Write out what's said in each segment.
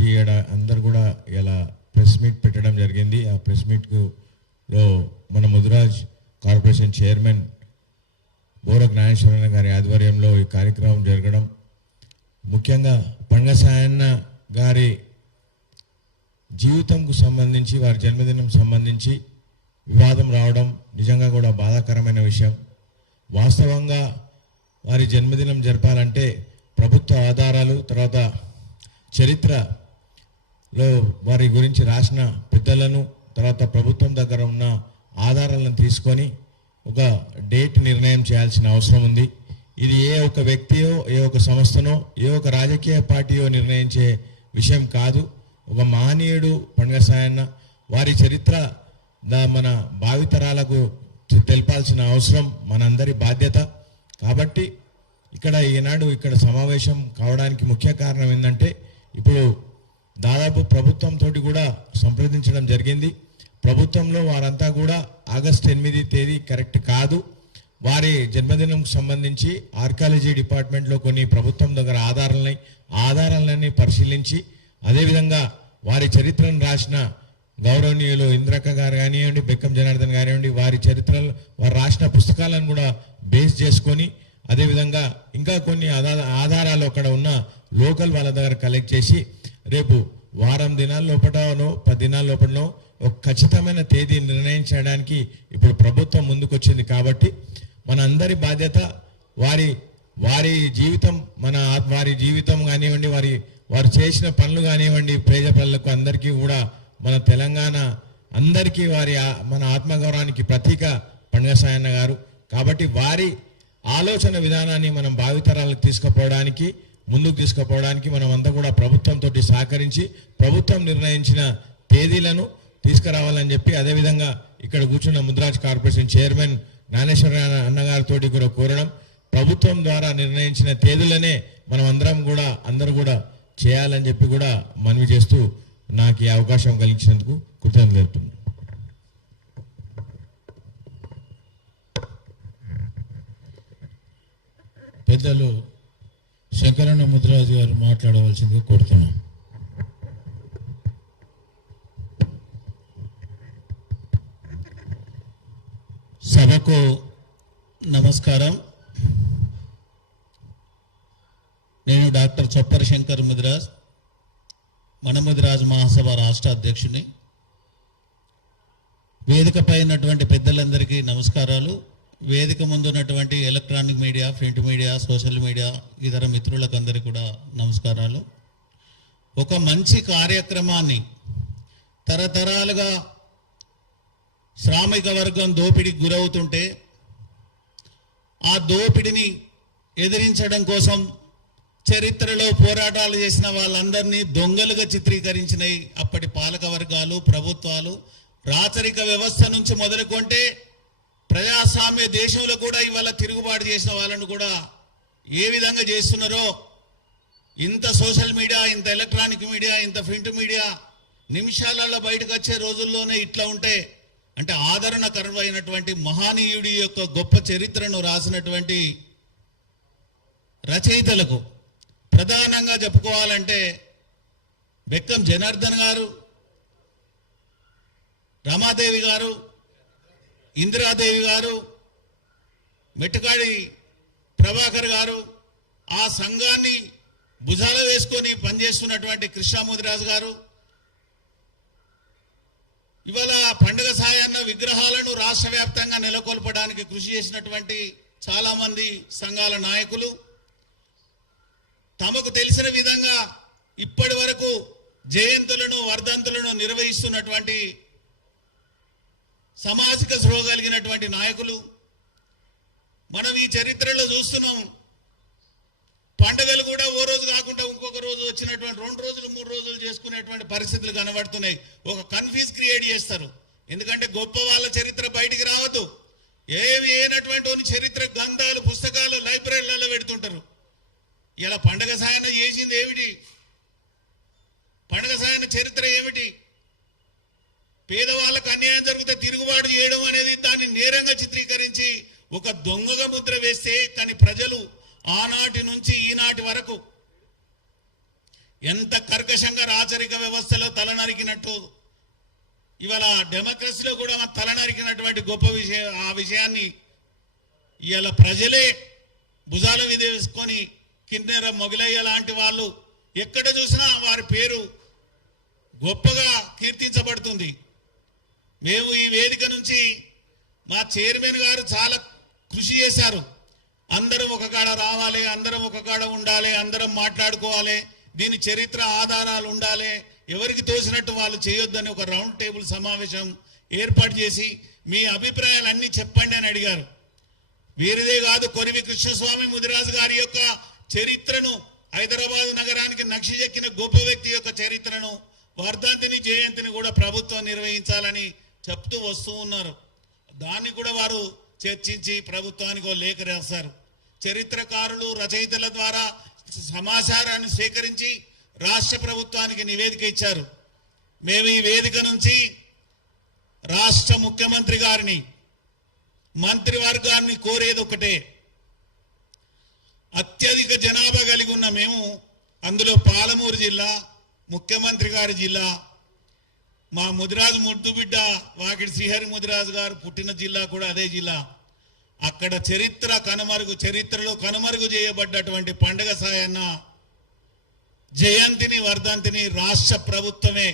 నుంచి అందరు కూడా ఇలా ప్రెస్ మీట్ పెట్టడం జరిగింది. ఆ ప్రెస్ మీట్లో మన ముదిరాజ్ కార్పొరేషన్ చైర్మన్ బోర జ్ఞానేశ్వరన్న గారి ఆధ్వర్యంలో ఈ కార్యక్రమం జరగడం, ముఖ్యంగా పండగ సాయన్న గారి జీవితంకు సంబంధించి వారి జన్మదినం సంబంధించి వివాదం రావడం నిజంగా కూడా బాధాకరమైన విషయం. వాస్తవంగా వారి జన్మదినం జరపాలంటే ప్రభుత్వ ఆధారాలు, తర్వాత చరిత్రలో వారి గురించి రాసిన పెద్దలను, తర్వాత ప్రభుత్వం దగ్గర ఉన్న ఆధారాలను తీసుకొని ఒక డేట్ నిర్ణయం చేయాల్సిన అవసరం ఉంది. ఇది ఏ ఒక వ్యక్తియో, ఏ ఒక సంస్థనో, ఏ ఒక రాజకీయ పార్టీయో నిర్ణయించే విషయం కాదు. ఒక మహనీయుడు పండగ సాయన్న, వారి చరిత్ర మన భావితరాలకు తెలపాల్సిన అవసరం మనందరి బాధ్యత. కాబట్టి ఈనాడు ఇక్కడ సమావేశం కావడానికి ముఖ్య కారణం ఏంటంటే, ఇప్పుడు దాదాపు ప్రభుత్వంతో కూడా సంప్రదించడం జరిగింది. ప్రభుత్వంలో వారంతా కూడా ఆగస్టు 8 తేదీ కరెక్ట్ కాదు, వారి జన్మదినంకు సంబంధించి ఆర్కాలజీ డిపార్ట్మెంట్లో కొన్ని ప్రభుత్వం దగ్గర ఆధారాలన్నీ పరిశీలించి, అదేవిధంగా వారి చరిత్రను రాసిన గౌరవనీయులు ఇంద్రక్క గారు కానివ్వండి, బెక్కం జనార్దన్ కానివ్వండి, వారి చరిత్రలు వారు రాసిన పుస్తకాలను కూడా బేస్ చేసుకొని, అదేవిధంగా ఇంకా కొన్ని ఆధారాలు అక్కడ ఉన్న లోకల్ వాళ్ళ దగ్గర కలెక్ట్ చేసి రేపు వారం దినాల లోపటనో 10 దినాల లోపలనో ఒక ఖచ్చితమైన తేదీ నిర్ణయించడానికి ఇప్పుడు ప్రభుత్వం ముందుకొచ్చింది. కాబట్టి మన అందరి బాధ్యత వారి జీవితం, వారి జీవితం కానివ్వండి, వారు చేసిన పనులు కానివ్వండి, పేద పనులకు అందరికీ కూడా మన తెలంగాణ అందరికీ మన ఆత్మగౌరవానికి ప్రతీక పండగ సాయన్న గారు. కాబట్టి వారి ఆలోచన విధానాన్ని మనం భావితరాలకు ముందుకు తీసుకుపోవడానికి మనం అంతా కూడా ప్రభుత్వంతో సహకరించి ప్రభుత్వం నిర్ణయించిన తేదీలను తీసుకురావాలని చెప్పి, అదేవిధంగా ఇక్కడ కూర్చున్న ముదిరాజ్ కార్పొరేషన్ చైర్మన్ జ్ఞానేశ్వర అన్నగారితో కూడా కోరడం, ప్రభుత్వం ద్వారా నిర్ణయించిన తేదీలనే మనం అందరూ కూడా చేయాలని చెప్పి కూడా మనవి చేస్తూ నాకు ఈ అవకాశం కలిగించినందుకు కృతజ్ఞతలు తెలుపుతున్నాను. పెద్దలు శంకరన్న ముదిరాజు గారు మాట్లాడవలసిందిగా కోరుతున్నాం. సభకు నమస్కారం. నేను డాక్టర్ చొప్పరి శంకర్ ముదిరాజ్, మన ముదిరాజ్ మహాసభ రాష్ట్ర అధ్యక్షుని. వేదికపై ఉన్నటువంటి పెద్దలందరికీ నమస్కారాలు. వేదిక ముందున్నటువంటి electronic media, print media, social media, ఇతర మిత్రులకు అందరికీ కూడా నమస్కారాలు. ఒక మంచి కార్యక్రమాన్ని, తరతరాలుగా శ్రామిక వర్గం దోపిడీకి గురవుతుంటే ఆ దోపిడిని ఎదిరించడం కోసం చరిత్రలో పోరాటాలు చేసిన వాళ్ళందరినీ దొంగలుగా చిత్రీకరించినాయి అప్పటి పాలక వర్గాలు, ప్రభుత్వాలు. రాచరిక వ్యవస్థ నుంచి మొదలుకొంటే ప్రజాస్వామ్య దేశంలో కూడా ఇవాళ తిరుగుబాటు చేసిన వాళ్ళను కూడా ఏ విధంగా చేస్తున్నారో, ఇంత సోషల్ మీడియా, ఇంత ఎలక్ట్రానిక్ మీడియా, ఇంత ప్రింట్ మీడియా నిమిషాలలో బయటకు వచ్చే రోజుల్లోనే ఇట్లా ఉంటే, అంటే ఆదరణ కరువైనటువంటి మహానీయుడి యొక్క గొప్ప చరిత్రను రాసినటువంటి రచయితలకు ప్రధానంగా చెప్పుకోవాలంటే బెక్కం జనార్దన్ గారు, రమాదేవి గారు, ఇందిరాదేవి గారు, మెట్టుకాడి ప్రభాకర్ గారు, ఆ సంఘాన్ని భుజాల వేసుకొని పనిచేస్తున్నటువంటి కృష్ణముదిరాజు గారు, ఇవాళ పండుగ సాయన్న విగ్రహాలను రాష్ట్ర వ్యాప్తంగా నెలకొల్పడానికి కృషి చేసినటువంటి చాలా మంది సంఘాల నాయకులు, తమకు తెలిసిన విధంగా ఇప్పటి వరకు జయంతులను, వర్ధంతులను నిర్వహిస్తున్నటువంటి సామాజిక స్పృహ కలిగినటువంటి నాయకులు. మనం ఈ చరిత్రలో చూస్తున్నాం, పండుగలు కూడా ఓ రోజు కాకుండా ఇంకొక రోజు వచ్చినటువంటి 2 రోజులు 3 రోజులు చేసుకునేటువంటి పరిస్థితులు కనబడుతున్నాయి. ఒక కన్ఫ్యూజ్ క్రియేట్ చేస్తారు. ఎందుకంటే గొప్ప వాళ్ళ చరిత్ర బయటికి రావద్దు, ఏమి అయినటువంటి చరిత్ర గ్రంథాలు, పుస్తకాలు లైబ్రరీలలో పెడుతుంటారు. ఇలా పండుగ సాయన చేసింది ఏమిటి? పండుగ సాయన చరిత్ర ఏమిటి? పేదవాళ్ళకు అన్యాయం జరిగితే తిరుగుబాటు చేయడం అనేది దాన్ని నేరంగా చిత్రీకరించి ఒక దొంగగా ముద్ర వేస్తే, కానీ ప్రజలు ఆనాటి నుంచి ఈనాటి వరకు ఎంత కర్కశంగా ప్రజాస్వామిక వ్యవస్థలో తలనరికినట్టు ఇవాళ డెమోక్రసీలో కూడా తలనరికినటువంటి గొప్ప విషయం, ఆ విషయాన్ని ఇవాళ ప్రజలే భుజాల మీద వేసుకొని కిన్నెర మొగలయ్య లాంటి వాళ్ళు ఎక్కడ చూసినా వారి పేరు గొప్పగా కీర్తించబడుతుంది. మేము ఈ వేదిక నుంచి మా చైర్మన్ గారు చాలా కృషి చేశారు. అందరం ఒక కాడ రావాలి, అందరం ఒక కాడ ఉండాలి, అందరం మాట్లాడుకోవాలి, దీని చరిత్ర ఆధారాలు ఉండాలి, ఎవరికి తోసినట్టు వాళ్ళు చేయొద్దని ఒక రౌండ్ టేబుల్ సమావేశం ఏర్పాటు చేసి మీ అభిప్రాయాలన్నీ చెప్పండి అని అడిగారు. వీరిదే కాదు, కొరివి కృష్ణస్వామి ముదిరాజు గారి యొక్క చరిత్రను, హైదరాబాద్ నగరానికి నక్షి చెక్కిన గొప్ప వ్యక్తి యొక్క చరిత్రను, వర్ధంతిని జయంతిని కూడా ప్రభుత్వం నిర్వహించాలని చెప్తూ వస్తూ ఉన్నారు. దాన్ని కూడా వారు చర్చించి ప్రభుత్వానికి ఒక లేఖ రాశారు. చరిత్రకారులు, రచయితల ద్వారా సమాచారాన్ని సేకరించి రాష్ట్ర ప్రభుత్వానికి నివేదిక ఇచ్చారు. మేము ఈ వేదిక నుంచి రాష్ట్ర ముఖ్యమంత్రి గారిని, మంత్రివర్గాన్ని కోరేది ఒకటే, అత్యధిక జనాభా కలిగి ఉన్న మేము, అందులో పాలమూరు జిల్లా, ముఖ్యమంత్రి గారి జిల్లా, మా ముదిరాజు ముద్దు బిడ్డ వాకిడి శ్రీహరి ముదిరాజు గారు పుట్టిన జిల్లా కూడా అదే జిల్లా. అక్కడ చరిత్రలో కనుమరుగు చేయబడ్డటువంటి పండగ సాయన్న జయంతిని, వర్ధంతిని రాష్ట్ర ప్రభుత్వమే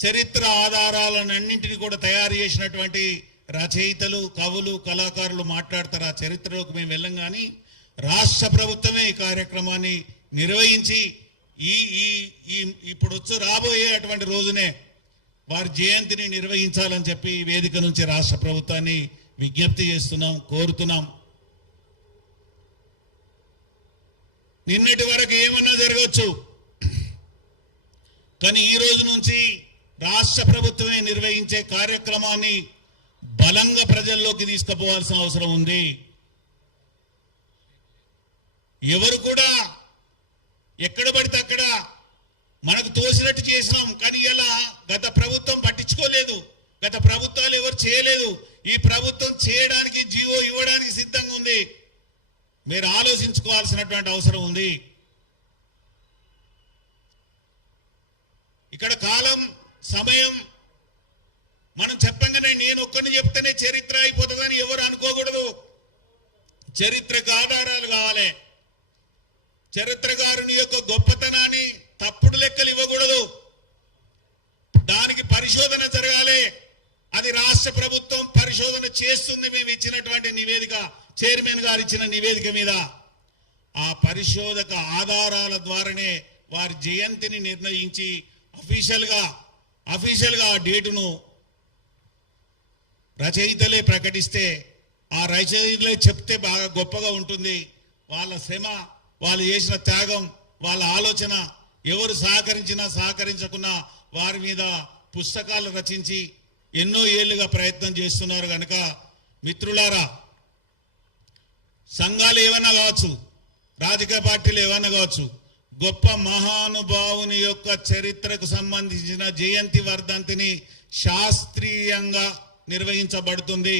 చరిత్ర ఆధారాలన్నింటినీ కూడా తయారు చేసినటువంటి రచయితలు, కవులు, కళాకారులు మాట్లాడతారు. ఆ చరిత్రలోకి మేము వెళ్ళం కానీ రాష్ట్ర ప్రభుత్వమే ఈ కార్యక్రమాన్ని నిర్వహించి ఇప్పుడు రాబోయే అటువంటి రోజునే వారి జయంతిని నిర్వహించాలని చెప్పి ఈ వేదిక నుంచి రాష్ట్ర ప్రభుత్వాన్ని విజ్ఞప్తి చేస్తున్నాం, కోరుతున్నాం. నిన్నటి వరకు ఏమన్నా జరగవచ్చు, కానీ ఈ రోజు నుంచి రాష్ట్ర ప్రభుత్వమే నిర్వహించే కార్యక్రమాన్ని బలంగా ప్రజల్లోకి తీసుకుపోవాల్సిన అవసరం ఉంది. ఎవరు కూడా ఎక్కడ పడితే అక్కడ మనకు తోసినట్టు చేసినాం, కానీ ఇలా గత ప్రభుత్వం పట్టించుకోలేదు, గత ప్రభుత్వాలు ఎవరు చేయలేదు. ఈ ప్రభుత్వం చేయడానికి, జీవో ఇవ్వడానికి సిద్ధంగా ఉంది. మీరు ఆలోచించుకోవాల్సినటువంటి అవసరం ఉంది. ఇక్కడ కాలం, సమయం మనం చెప్పంగానే నేను ఒక్కరిని చెప్తేనే చరిత్ర అయిపోతుందని ఎవరు అనుకోకూడదు. చరిత్రకు ఆధారాలు కావాలి. చరిత్రకారుని యొక్క గొప్పతనాన్ని తప్పుడు లెక్కలు ఇవ్వకూడదు. దానికి పరిశోధన జరగాలి. అది రాష్ట్ర ప్రభుత్వం పరిశోధన చేస్తుంది. మేము ఇచ్చినటువంటి నివేదిక, చైర్మన్ గారు ఇచ్చిన నివేదిక మీద ఆ పరిశోధక ఆధారాల ద్వారానే వారి జయంతిని నిర్ణయించి అఫీషియల్ గా ఆ డేటును రచయితలే ప్రకటిస్తే, ఆ రచయితలే చెప్తే బాగా గొప్పగా ఉంటుంది. వాళ్ళ శ్రమ, వాళ్ళు చేసిన త్యాగం, వాళ్ళ ఆలోచన, ఎవరు సహకరించినా సహకరించకున్నా వారి మీద పుస్తకాలు రచించి ఎన్నో ఏళ్లుగా ప్రయత్నం చేస్తున్నారు. కనుక మిత్రులారా, సంఘాలు ఏమన్నా కావచ్చు, రాజకీయ పార్టీలు ఏమన్నా కావచ్చు, గొప్ప మహానుభావుని యొక్క చరిత్రకు సంబంధించిన జయంతి, వర్ధంతిని శాస్త్రీయంగా నిర్వహించబడుతుంది.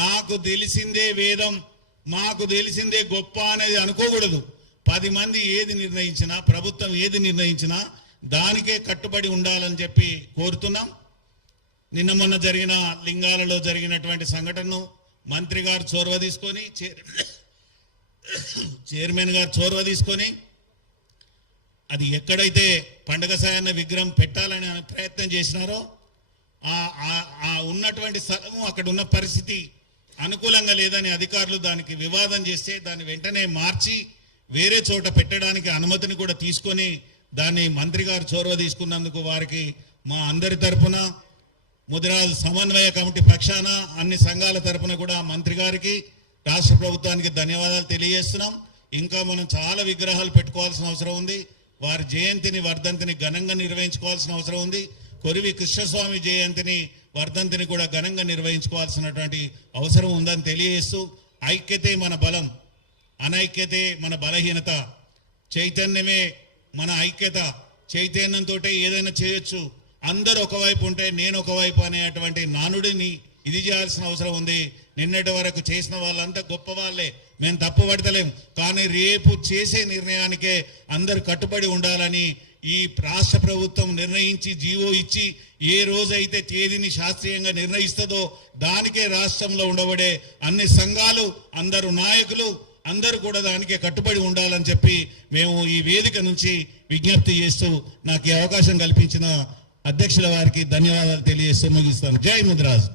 నాకు తెలిసిందే వేదం, మాకు తెలిసిందే గొప్ప అనేది అనుకోకూడదు. 10 మంది ఏది నిర్ణయించినా, ప్రభుత్వం ఏది నిర్ణయించినా దానికే కట్టుబడి ఉండాలని చెప్పి కోరుతున్నాం. నిన్న మొన్న జరిగిన లింగాలలో జరిగినటువంటి సంఘటనను మంత్రి గారు చొరవ తీసుకొని, చైర్మన్ గారు చొరవ తీసుకొని, అది ఎక్కడైతే పండగ సాయన్న విగ్రహం పెట్టాలని ప్రయత్నం చేసినారో ఆ ఉన్నటువంటి స్థలము, అక్కడ ఉన్న పరిస్థితి అనుకూలంగా లేదని అధికారులు దానికి వివాదం చేస్తే దాన్ని వెంటనే మార్చి వేరే చోట పెట్టడానికి అనుమతిని కూడా తీసుకొని దాన్ని మంత్రి గారు చొరవ తీసుకున్నందుకు వారికి మా అందరి తరపున, ముదిరాజ్ సమన్వయ కమిటీ పక్షాన, అన్ని సంఘాల తరపున కూడా మంత్రి గారికి, రాష్ట్ర ప్రభుత్వానికి ధన్యవాదాలు తెలియజేస్తున్నాం. ఇంకా మనం చాలా విగ్రహాలు పెట్టుకోవాల్సిన అవసరం ఉంది. వారి జయంతిని, వర్ధంతిని ఘనంగా నిర్వహించుకోవాల్సిన అవసరం ఉంది. కొరివి కృష్ణస్వామి జయంతిని, వర్ధంతిని కూడా ఘనంగా నిర్వహించుకోవాల్సినటువంటి అవసరం ఉందని తెలియజేస్తూ, ఐక్యతే మన బలం, అనైక్యతే మన బలహీనత, చైతన్యమే మన ఐక్యత, చైతన్యంతో ఏదైనా చేయొచ్చు, అందరూ ఒకవైపు ఉంటే నేను ఒకవైపు అనేటువంటి నానుడిని ఇది చేయాల్సిన అవసరం ఉంది. నిన్నటి వరకు చేసిన వాళ్ళంతా గొప్ప వాళ్ళే, మేము తప్పు పడతలేం, కానీ రేపు చేసే నిర్ణయానికే అందరు కట్టుబడి ఉండాలని ఈ రాష్ట్ర ప్రభుత్వం నిర్ణయించి జీవో ఇచ్చి ఏ రోజైతే తేదీని శాస్త్రీయంగా నిర్ణయిస్తుందో దానికే రాష్ట్రంలో ఉండబడే అన్ని సంఘాలు, అందరు నాయకులు అందరూ కూడా దానికే కట్టుబడి ఉండాలని చెప్పి మేము ఈ వేదిక నుంచి విజ్ఞప్తి చేస్తూ నాకు ఈ అవకాశం కల్పించిన అధ్యక్షుల వారికి ధన్యవాదాలు తెలియజేస్తూ ముగిస్తాను. జై ముద్రాజ్.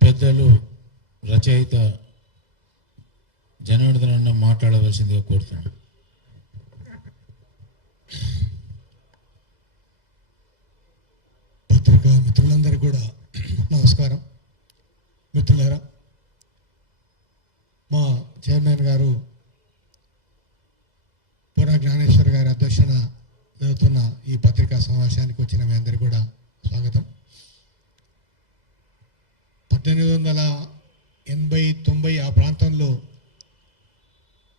పెద్దలు రచయిత జనార్దన్ అన్న మాట్లాడవలసిందిగా కోరుతున్నాను. పత్రికా మిత్రులందరికీ కూడా నమస్కారం. మిత్రులారా, మా చైర్మన్ గారు పురా జ్ఞానేశ్వర్ గారి అధ్యక్షన జరుగుతున్న ఈ పత్రికా సమావేశానికి వచ్చిన మీ అందరికీ కూడా స్వాగతం. 1880-90 ఆ ప్రాంతంలో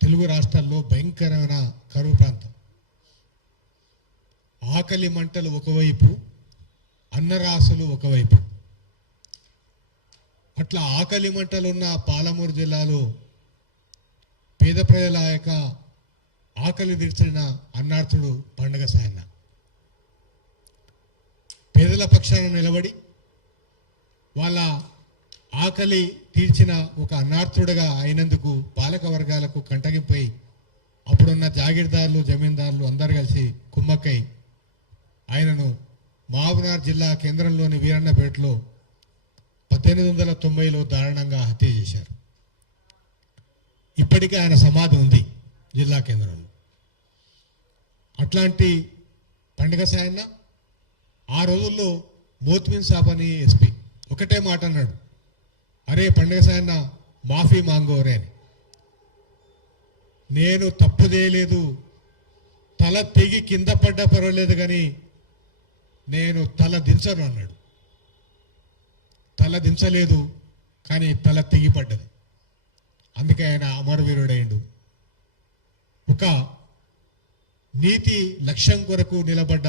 తెలుగు రాష్ట్రాల్లో భయంకరమైన కరువు ప్రాంతం. ఆకలి మంటలు ఒకవైపు, అన్నరాసులు ఒకవైపు. అట్లా ఆకలి మంటలున్న పాలమూరు జిల్లాలో పేద ప్రజల యొక్క ఆకలి తీర్చిన అన్నార్థుడు పండగ సాయన్న. పేదల పక్షాన నిలబడి వాళ్ళ ఆకలి తీర్చిన ఒక అన్నార్థుడుగా అయినందుకు పాలక వర్గాలకు కంటగింపై అప్పుడున్న జాగీర్దారులు, జమీందారులు అందరు కలిసి కుమ్మక్కై ఆయనను మహబూబ్నగర్ జిల్లా కేంద్రంలోని వీరన్నపేటలో 1890లో దారుణంగా హత్య చేశారు. ఇప్పటికీ ఆయన సమాధి ఉంది జిల్లా కేంద్రంలో. అట్లాంటి పండుగ సాయన్న ఆ రోజుల్లో మోత్మిన్ సాబ్ అని ఎస్పీ ఒకటే మాట అన్నాడు, అరే పండుగ సాయన్న మాఫీ మాంగోరే అని. నేను తప్పు చేయలేదు, తల తెగి కింద పడ్డా పర్వాలేదు కానీ నేను తల దించను అన్నాడు. తల దించలేదు కానీ తల తెగి పడ్డది. అందుకే ఆయన అమరవీరుడైండు. ఒక నీతి లక్ష్యం కొరకు నిలబడ్డ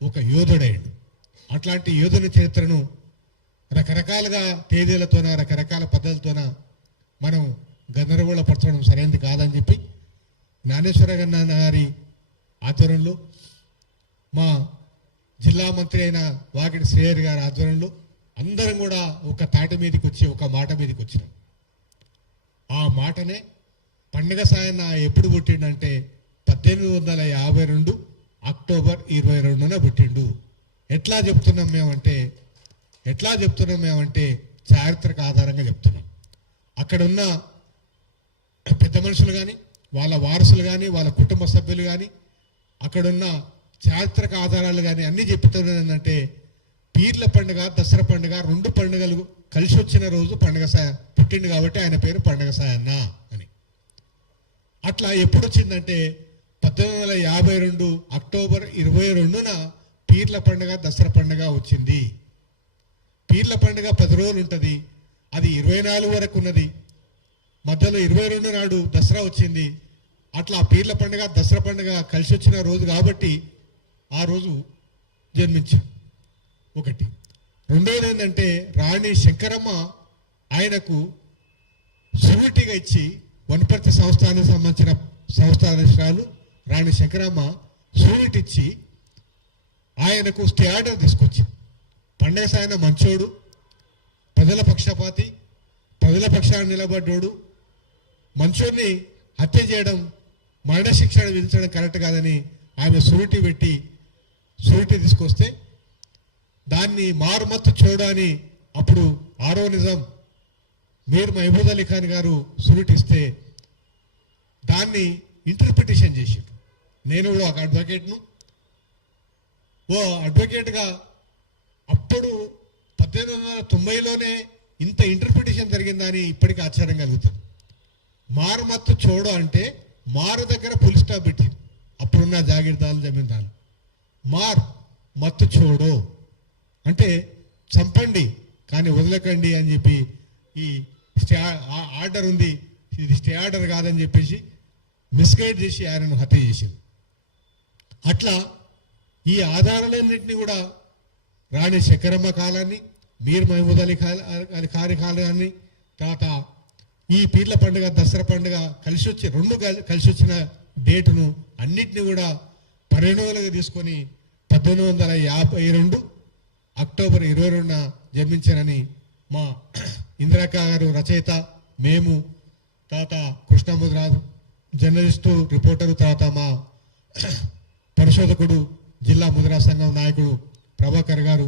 ఒక యోధుడైండు. అట్లాంటి యోధుని చరిత్రను రకరకాలుగా తేదీలతోన, రకరకాల పద్ధతులతోన మనం గందరగోళపరచడం సరైనది కాదని చెప్పి జ్ఞానేశ్వర గారి ఆధ్వర్యంలో, మా జిల్లా మంత్రి అయిన వాకిటి శ్రేయర్ గారి ఆధ్వర్యంలో అందరం కూడా ఒక తాటి మీదకి వచ్చి ఒక మాట మీదకి వచ్చినాం. ఆ మాటనే పండుగ సాయన్న ఎప్పుడు పుట్టిండంటే 1852 అక్టోబర్ 22న పుట్టిండు. ఎట్లా చెప్తున్నాం మేమంటే చారిత్రక ఆధారంగా చెప్తున్నాం. అక్కడున్న పెద్ద మనుషులు కానీ, వాళ్ళ వారసులు కానీ, వాళ్ళ కుటుంబ సభ్యులు కానీ, అక్కడున్న చారిత్రక ఆధారాలు కానీ అన్నీ చెప్తున్నది ఏంటంటే పీర్ల పండుగ, దసరా పండుగ 2 పండుగలు కలిసి వచ్చిన రోజు పండుగ పుట్టిండు కాబట్టి ఆయన పేరు పండుగ సాయన్న అని. అట్లా ఎప్పుడు వచ్చిందంటే 1852 అక్టోబర్ 22న పీర్ల పండుగ, దసరా పండుగ వచ్చింది. పీర్ల పండుగ 10 రోజులు ఉంటుంది, అది 24 వరకు ఉన్నది. మధ్యలో 22 నాడు దసరా వచ్చింది. అట్లా పీర్ల పండుగ, దసరా పండుగ కలిసి వచ్చిన రోజు కాబట్టి ఆ రోజు జన్మించాం. ఒకటి. రెండోది ఏంటంటే రాణి శంకరమ్మ ఆయనకు షూరిటీగా ఇచ్చి, వనపర్తి సంస్థానానికి సంబంధించిన సంస్థానాలు రాణి శంకరమ్మ షూరిటీ ఇచ్చి ఆయనకు స్టే ఆర్డర్ తీసుకొచ్చింది. పండగ సాయన మంచోడు, ప్రజల పక్షపాతి, ప్రజల పక్షాన నిలబడ్డోడు, మంచోడిని హత్య చేయడం, మరణశిక్షణ విధించడం కరెక్ట్ కాదని ఆమె షూరిటీ పెట్టి షూరిటీ తీసుకొస్తే దాన్ని మారుమత్తు చూడని అప్పుడు ఆరో నిజాం మీర్ మహబూద్ అలీ ఖాన్ గారు షూరిటీ ఇస్తే దాన్ని ఇంటర్ప్రిటేషన్ చేసాడు. నేను కూడా ఒక అడ్వకేట్ను. ఓ అడ్వకేట్గా అప్పుడు 1890లోనే ఇంత ఇంటర్ప్రిటేషన్ జరిగిందని ఇప్పటికీ ఆశ్చర్యం కలుగుతుంది. మారుమత్తు చూడు అంటే మారు దగ్గర పులి స్టాప్ పెట్టింది అప్పుడున్న జాగీర్దారులు, జమీందారులు. మార్ మత్తు చూడు అంటే చంపండి కానీ వదలకండి అని చెప్పి ఈ స్టే ఆర్డర్ ఉంది, ఇది స్టే ఆర్డర్ కాదని చెప్పేసి మిస్గైడ్ చేసి ఆయనను హత్య చేసింది. అట్లా ఈ ఆధారాలన్నింటినీ కూడా రాణి శంకరమ్మ కాలాన్ని, మీర్ మహమూద్ అలీ ఖాన్ కాలాన్ని, తర్వాత ఈ పీర్ల పండుగ దసరా పండుగ కలిసి వచ్చిన డేటును అన్నిటిని కూడా పరిగణలోకి తీసుకొని 1852 అక్టోబర్ 22న జన్మించారని మా ఇందిరాక గారు రచయిత, మేము, తర్వాత కృష్ణముద్రాజు జర్నలిస్టు రిపోర్టరు, తర్వాత మా పరిశోధకుడు జిల్లా ముద్రా సంఘం నాయకుడు ప్రభాకర్ గారు